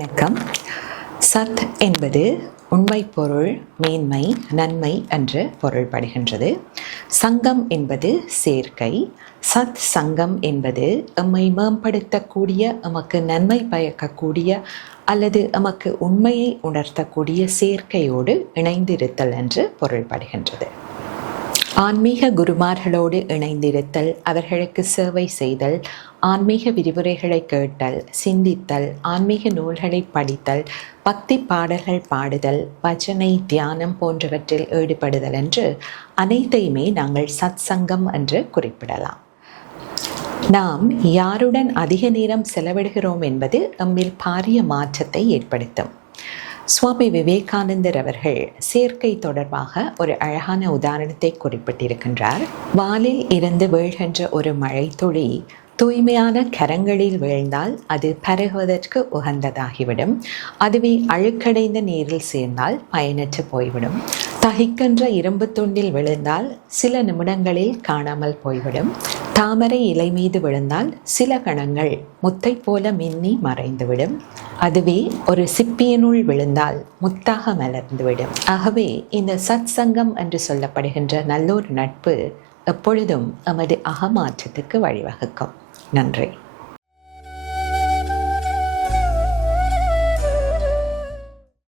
வணக்கம். சத் என்பது உண்மை பொருள், மேன்மை, நன்மை என்று பொருள்படுகின்றது. சங்கம் என்பது சேர்க்கை. சத் சங்கம் என்பது எம்மை மேம்படுத்தக்கூடிய, எமக்கு நன்மை பயக்கக்கூடிய அல்லது எமக்கு உண்மையை உணர்த்தக்கூடிய சேர்க்கையோடு இணைந்திருத்தல் என்று பொருள்படுகின்றது. ஆன்மீக குருமார்களோடு இணைந்திருத்தல், அவர்களுக்கு சேவை செய்தல், ஆன்மீக விரிவுரைகளை கேட்டல், சிந்தித்தல், ஆன்மீக நூல்களை படித்தல், பக்தி பாடல்கள் பாடுதல், பஜனை, தியானம் போன்றவற்றில் ஈடுபடுதல் என்று அனைத்தையுமே நாங்கள் சத் சங்கம் என்று குறிப்பிடலாம். நாம் யாருடன் அதிக நேரம் செலவிடுகிறோம் என்பது எம்மில் பாரிய மாற்றத்தை ஏற்படுத்தும். சுவாமி விவேகானந்தர் அவர்கள் சேர்க்கை தொடர்பாக ஒரு அழகான உதாரணத்தை குறிப்பிட்டிருக்கின்றார். வாலில் இருந்து வீழ்கின்ற ஒரு மழை துளி தூய்மையான கரங்களில் வீழ்ந்தால் அது பருகுவதற்கு உகந்ததாகிவிடும். அதுவே அழுக்கடைந்த நீரில் சேர்ந்தால் பயனற்று போய்விடும். தகிக்கின்ற இரும்பு துண்டில் விழுந்தால் சில நிமிடங்களில் காணாமல் போய்விடும். தாமரை இலை மீது விழுந்தால் சில கணங்கள் முத்தை போல மின்னி மறைந்துவிடும். அதுவே ஒரு சிப்பியனுள் விழுந்தால் முத்தாக மலர்ந்துவிடும். ஆகவே இந்த சத் சங்கம் என்று சொல்லப்படுகின்ற நல்லொரு நட்பு எப்பொழுதும் எமது அகமாற்றத்துக்கு வழிவகுக்கும். நன்றி.